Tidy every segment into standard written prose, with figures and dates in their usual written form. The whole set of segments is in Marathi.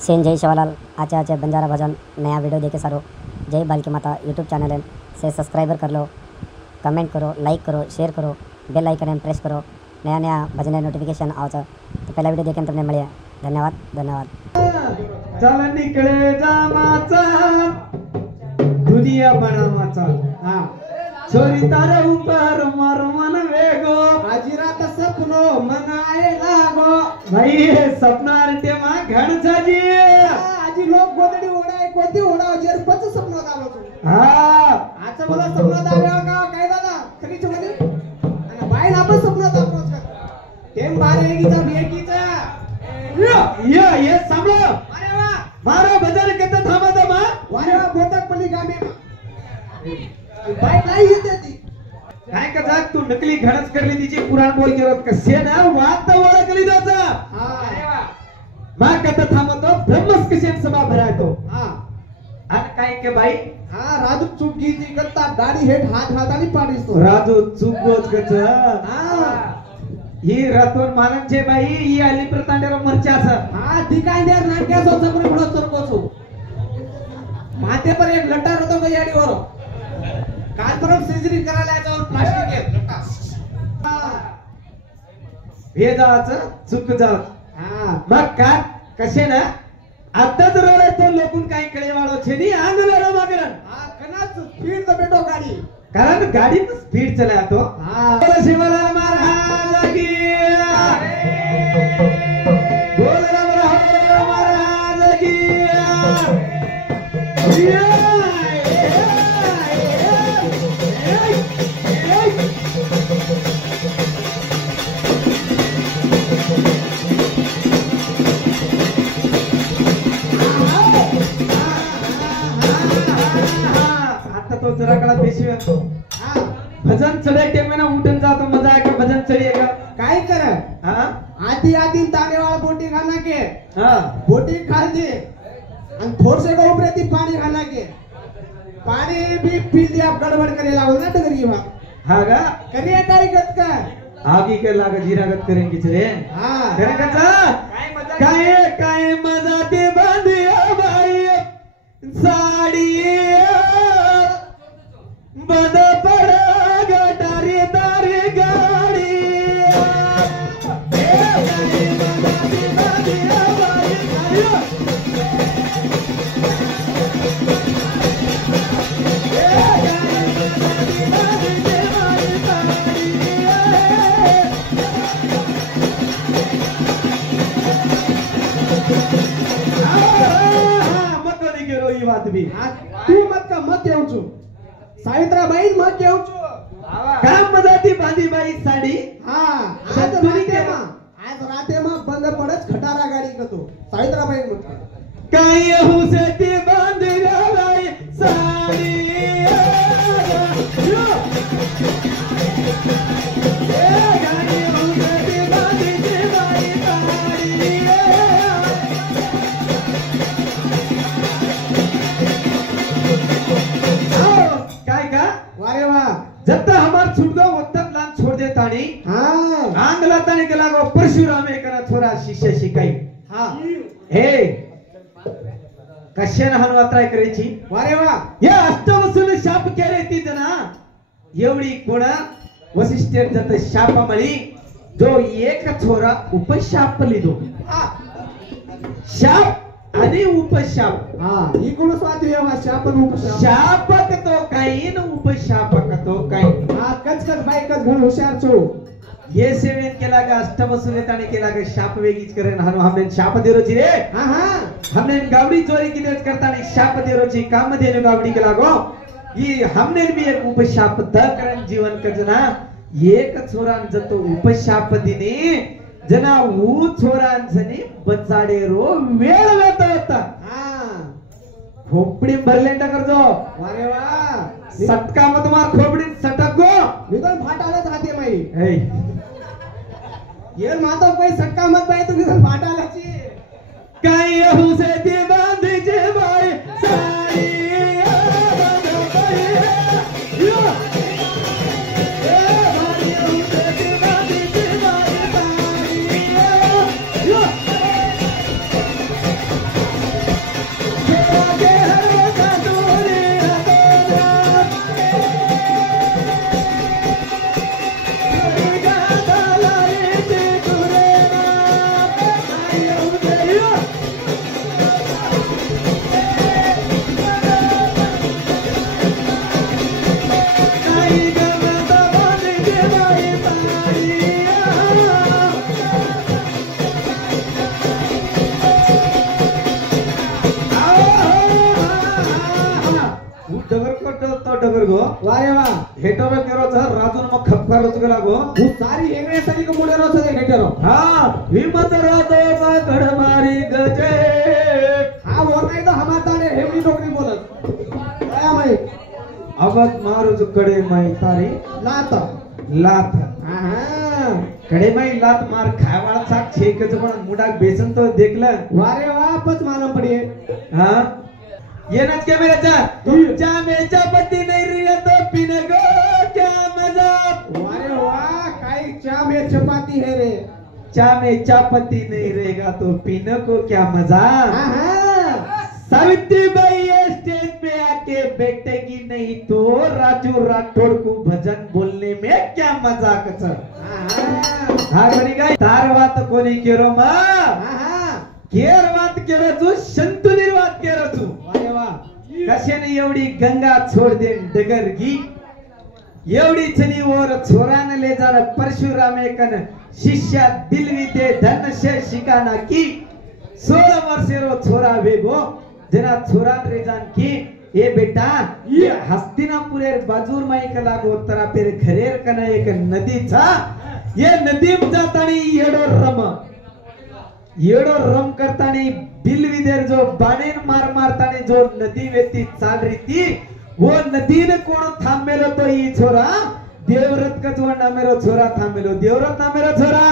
सेन जय शिवालाल आचे आचे बंजारा भजन नया वीडियो देखे सारो जय बाल की माता यूट्यूब चैनल है से सब्सक्राइबर कर लो, कमेंट करो, लाइक करो, शेयर करो, बेल आइकन प्रेस करो, नया नया भजन नोटिफिकेशन आवचं तो पहला वीडियो देखें तुमने मिले धन्यवाद धन्यवाद। चल निकळे जामाचा दुनिया बनावाचा हा छोरी तारा ऊपर मार मन वेगो आजीरात सपनो मनाए लागो भाई हे सपनार टेमा घण जाजी आजी लोक गोदडी ओढाय कोणती ओढाव जरपच सपनो दावलो हा आता मला सपनो दाव्या का काय दादा खरीच मध्ये आणि बाई आपण सपनो दावलो टेम बारे एकीचा बेकीचा ये सांभळो अरे वा मारो बजार कत थांबा दमा वारे वा बोतक पली गामे बाई नाही येते ती काय का जाग तू नकली घडच करली तिची पुराण बोल केरत कसे ना वात ओळखली जाता हा अरे वा मा कत थांबतो ब्रह्मस कसे सभा भरायतो हा आणि काय के बाई हा राजू चूक गीती करता गाडी हेठ हाताने पाडीसतो राजू चूक गोच कच हा ही रतन माननचे बाई ही आली प्रतांडेरो मरचास हा ती काय देर नाट्यासो चक्र पुढे सरकोसो माथे पर एक लटार होतो का याडीवर काल परम सर्जरी करायला याच्यावर प्लास्टिक आहे लटा भेदाचं चुक जात हा मग काय कसे ना आताच रोड तो लोकून काही कडे वाळो छेनी आंग लढो मागरण हा कनाच स्पीड तो बेटो गाडी कारण गाडी में स्पीड चला तो हा शिवलाल महाराज की बोल राम महाराज की आता तो जरा कळा पेशवे भजन चढाई टेमेना उठून जातो मजा आहे का भजन चढीएगा काय कर हां आधी आधी तानेवाला बोटी खाना के हां बोटी खा दे आणि थोडसे का ऊपर ती पाणी खाना के पाणी भी पी दिया गडबड करे लागो ना डगरी वा हां गा करिया काय गत का आगी के लाग जीरागत करेंगे चले हां करेगा काय मजा काय मजा ते बांधिया बाई साडी बंद पड़ा गटारी तारी गाड़ी मत नहीं करो ये बात भी तू मत का मत येऊचू सावित्राबाई मत येऊचू काम मजाती बांधी बाई साडी हा आज राते मा बंद पडच खटारा गाडी करतो सावित्राबाई मत काय हुसेती बांधी बाई साडी जब तक हमार छूट गो वो तक लान छोड़ देता नहीं हाँ आंग लाता नहीं के लागो परशुराम करा थोड़ा शिष्य शिकाई हाँ हे कश्यन हनुवत्राय करायची वारे वा या अष्टवसुल शाप केले ती जना एवढी कोण वसिष्ठ जत शाप मळी जो एक छोरा उपशाप लिदो शाप आणि उपशाप हा ही कोण स्वाती व्यवहार शाप आणि उपशाप शापक तो काही न उपशापक तो काही हा कचकच बायकच घण हुशार छो ये सेवेन केला ग अष्टवसुलेताने केला ग शाप वेगीच करेन हनु हमने शाप देरोची रे हा हा हमने गावडी चोरी की देच करताने शाप देरोची काम देने गावडी केला गो ही हमने भी एक उपशाप द करन जीवन कजना एक छोरान जतो उपशाप दिनी जना ऊ छोरांसनी बचाडे रो वेळ वेत होता हां खोपडी भरलेंटा करजो अरे वा सटका मत मार खोपडी सटक गो मी तर फाटालाच हाते माई हे ये मातो कोई सटका मत बाई तू किसन फाटालाची काय हुसे ते बांधी जे बाई साडी वारे वा हेटरो केरो छ राजून म खपकारो छ लागो हु सारी एमे सली को मुडेरो छ हेटरो हां हिम्मत रातो मा गडमारी गजे हा वरनाय तो हमाताने हेवडी नोकरी बोलत काय माई अबत मारू जो कडे माई तारी लात हां कडे माई लात मार खायवाळा साक छेकच पण मुडाक बेसन तो देखलं वारे वा पच मालूम पडी हां येनच क्या मेरा चा तुमच्या मेचा पत्ती नाही रिया तो पीने गो क्या मजा वारे वाह काय चा में चपाती है रे चा में चापत्ती नहीं रहेगा तो पीने को क्या मजा सावित्री बाई ये स्टेज पे आके बैठेगी नहीं तो राजू राठौड़ को भजन बोलने में क्या मजा कचर हा बरी काय तार वात कोणी केरो मा केर वात केरो तू संतू निर्वात केरो तू कशाने एवढी गंगा छोड़ दे डगर की एवढी चली और छोरान ले जाना परशुराम एकन शिष्या दिलविते धन से शिकाना की 16 वर्षेरो छोरा वेगो जना छोरान रे जान की ए बेटा ये हस्तिनापुरेर बाजूर माइक लागो तरा पेर घरेर कना एक नदी था ये नदी में जातानी येडो रम करतानी बिलविदेर जो बाणेन मार मारतानी जो नदी वेती चाल रही थी वो नदी ने कोण थांबेलो तो ई छोरा देवव्रत का जो ना मेरो छोरा थांबेलो देवव्रत ना मेरो छोरा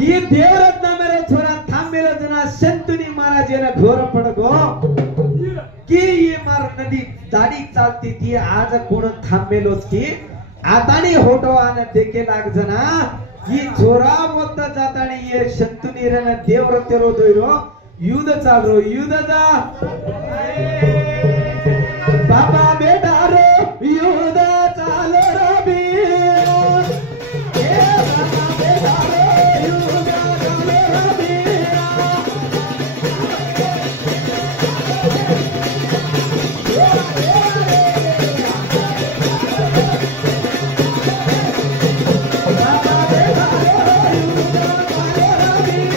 ये देवव्रत ना मेरो छोरा थांबेलो जना संतुनी महाराज ने घोर पडगो की ये मार नदी दाडी चालती थी आज कोण थांबेलोच की आतानी होटो आने देखे लाग जना ಈ छोरा ಮೊತ್ತ ಜಾತಾಣಿ ये ಶಂತು ನೀರನ ದೇವರತೆರೋ ದೊಯ್ರೋ ಯುದ್ಧ ಚಾಲ್ರೋ ಯುದ್ಧದ ಬಾಬಾ ಬೇಟಾರೋ ಯುದ್ಧ ಚಾಲೋ ರಬಿ ಏ ಬಾಬಾ ಬೇಟಾರೋ ಯುದ್ಧ ಚಾಲೋ ರಬಿ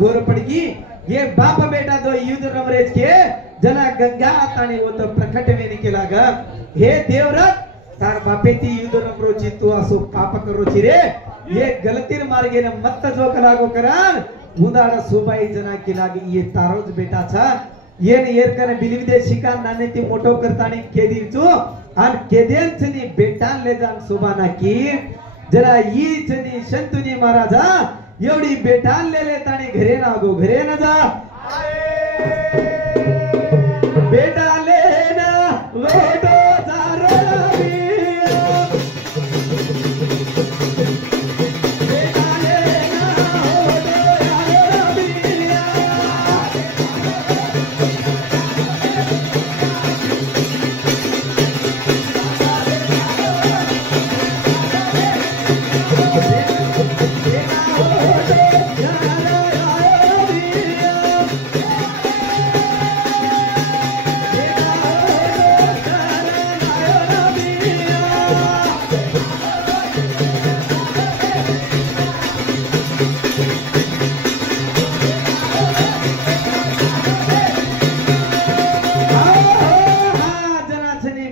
घोर पड़गी ये बाप बेटा दो युद्ध रमरेज के जना गंगा ताने वो तो प्रकट में निकलागा हे देवव्रत तार बापे ती युद्ध रमरोची तू असो पाप करोची रे ये गलतीर मार्गे ने मत जो कलागो करान उदाड़ा सुबाई जना की लागी ये तारोज बेटा था ये ने येर कने बिलिविदे शिका नाने ती मोटो करतानी केदीर चो अन केदेन छनी बेटा ले जान सुबाना की जरा ई छनी संतुनी महाराजा एवढी बेटान लेले ताणी घरे ना गो घरे ना जा बेटा लेना लोटो जारो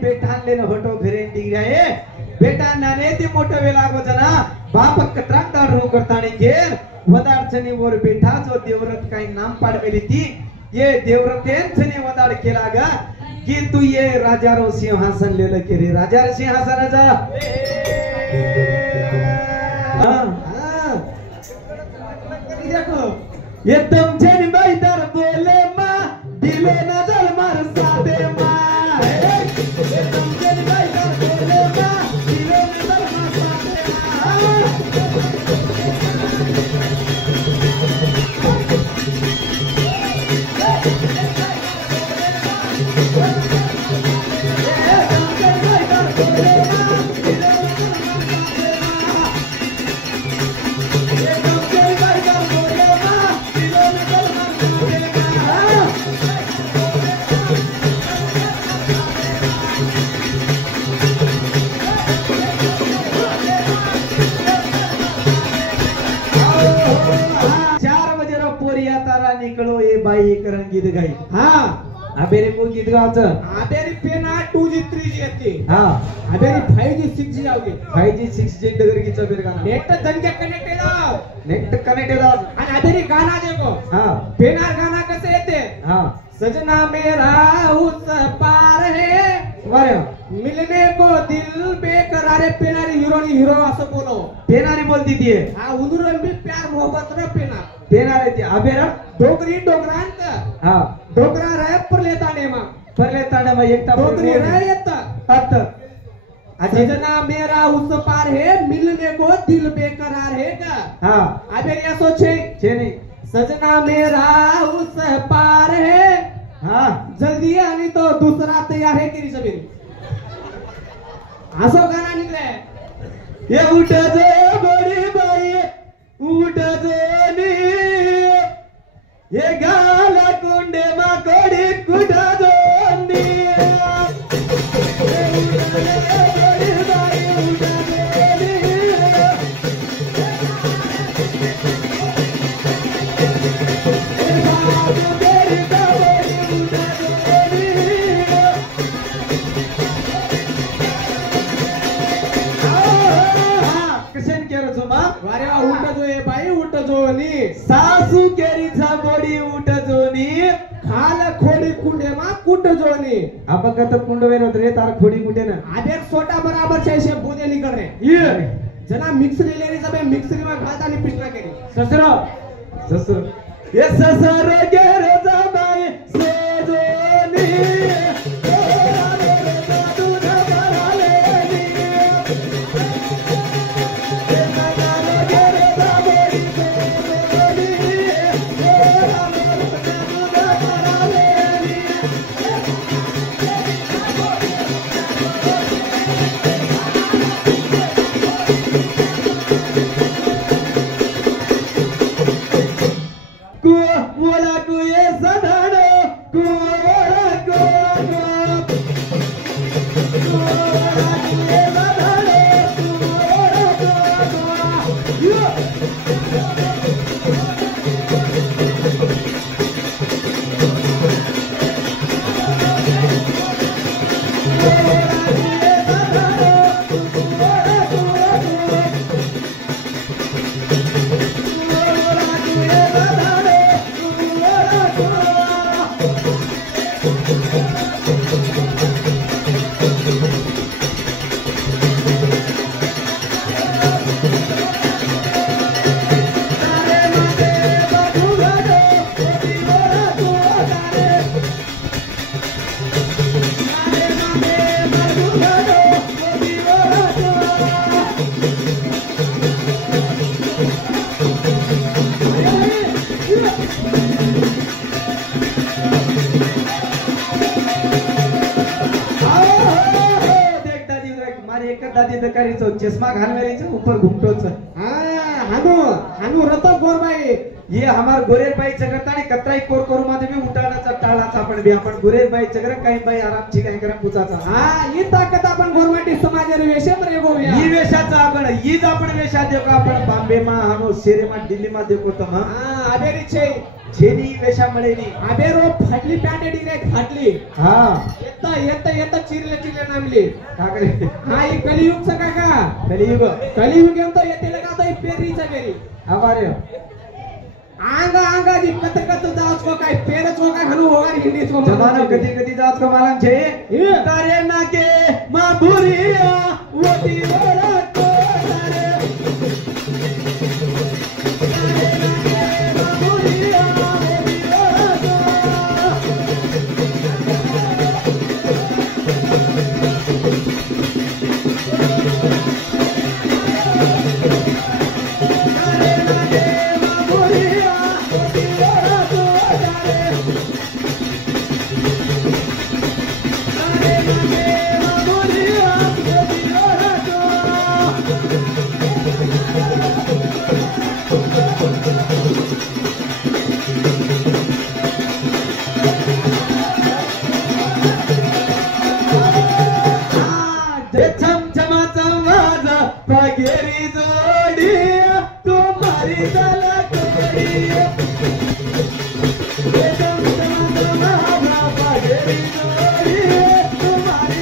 बेटा लेना बेटा नाने ती मोठं वेळा जना बाप कत्रांता रू करतानी के वदार्थ सिंहासनी वर बेठा जो देवरत काही नाम पाडवेली ती ये देवरतेंचनी वदाड केला ग की तू ये राजारो सिंहासन लेलं की रे राजा सिंहासनाचा ये तुमचे निबाईदार बोले मा दिले नजर मार सादे मा ये तुमचे निबाईदार बोले मा दिले नजर मार सादे निकलो ए बाई करण गीत गाई हा अबेरे को गीत गावचं अबेरी पेना 2G 3G येते हा अबेरी 5G 6G आवगे 5G 6G डगर गीत बेर गाना नेट दंगे कनेक्टेड आणि अबेरी गाना देखो हा पेनार गाना कसे येते हा सजना मेरा उस पार है वारे मिलने को दिल बेकरार है पेनारी हीरो असं बोलो पेनारी बोलती ती हा उनुरन भी प्यार मोहब्बत रे पेना पेनार आहे ती अबेरा डोगरी डोगरांत हा डोगरा रॅप पर लेता नेमा परले ताडा मग एकटा डोगरी रॅप अत सजना मेरा उस पार है मिलने को दिल बेकरार है का हा अबेरी असो छे छेनी सजना मेरा उस पार है हा जल्दी आणि तो दूसरा तयार है की जमीन असो गाना निकले ये उठ जो बड़ी बाई उठ जो नी ये गाला कुंडे मा कोडी कुठा जो नी बड़ी बाई उठ जो नी वारे उठ जो ए बाई उठ जो नी सासू केरीचा बोडी उठ जोनी खाल खोडी कुंडे मा कुट जो नी अपगत कुंडवेर होत रे तार खोडी कुठे ना आधे सोटा बराबर छे बोदे निकल रे ये जना मिक्सरी लेनी सबे मिक्सरी में घालता आणि पिष्टा केली ससरो ससरो ये ससरो गेरे जमाई सोजोनी चश्मा घालवेरीच ऊपर घुमटोच हानू हानू रत गोरबाई ये हमार गोरेर बाई चगरतानी कतराई कोर कोर मध्ये मी उठाणाचा टाळाचा आपण बी आपण गोरेर बाई चगर काही बाई आरामची काही करा पुचाचा हा ही ताकद आपण गोरमाटी समाज वेशात रे गोव्या ही वेशाचा आपण हीच आपण वेशात देखो आपण बॉम्बे मा हानो शेरे मा दिल्ली मा देखो तम हा अबेरी छे छेनी वेशा मळेनी अबेरो फाटली पॅन्टेडी रे फाटली हा येता चिरले नामली का करे हा ही कलियुग चा काका कलियुग कलियुग येतो येते लगा तो पेरीचा बेरी हमारे आंगा आंगा जी कत कत जाओ को काय पेरच को काय हनु होगा हिंदी को जमाना कधी कधी जात को मालूम छे तारे नाके माबुरिया वोटी वरा को तारे माबुरिया वोटी वरा पगेरी जोड़ी तुम्हारी पगेरी जोड़ी तुम्हारी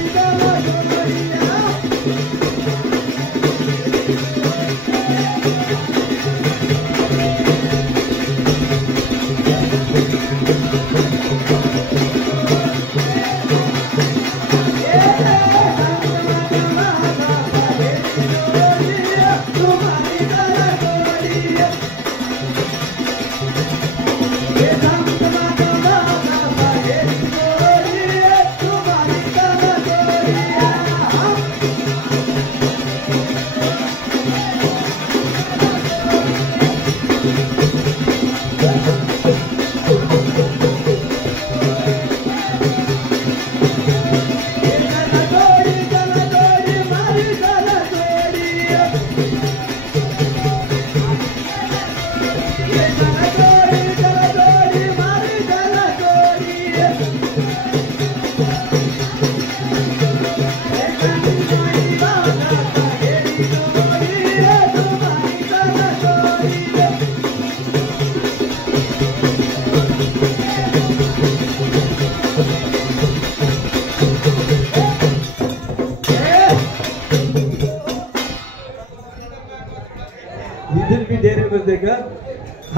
इधर भी डेरे को देखा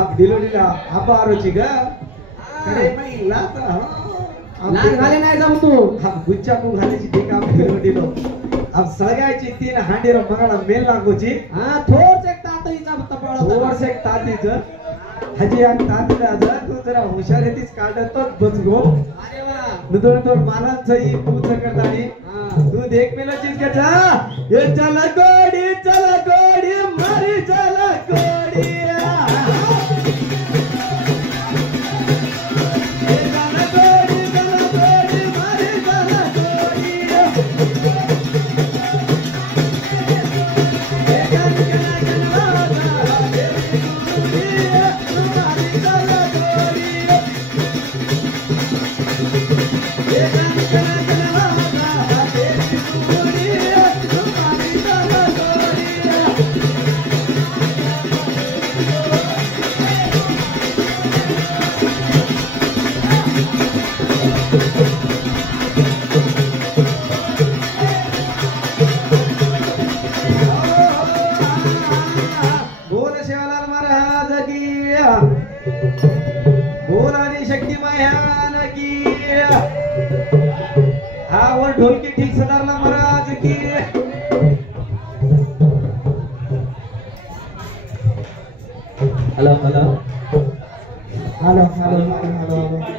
अब दिलो दिला आप आ रही चिगा करे मैं लाता लाग घाले नाही जाऊ तू अब गुच्चा को घाले ची देखा आप दिलो दिलो अब सगळ्याची तीन हांडी रो मंगळा मेल लागोची हा थोर से तातईचा तपळ ओवर से तातीच हजी आम तातीला जा तू जरा हुशार येतीस काढतोच बचगो अरे वा नुदर तो मानांच ही पूछ करतानी तू देख मेला चीज के जा ये चला गोडी मारी चला गोडी ढोलकी ठीक सदारला महाराज की hello hello hello hello hello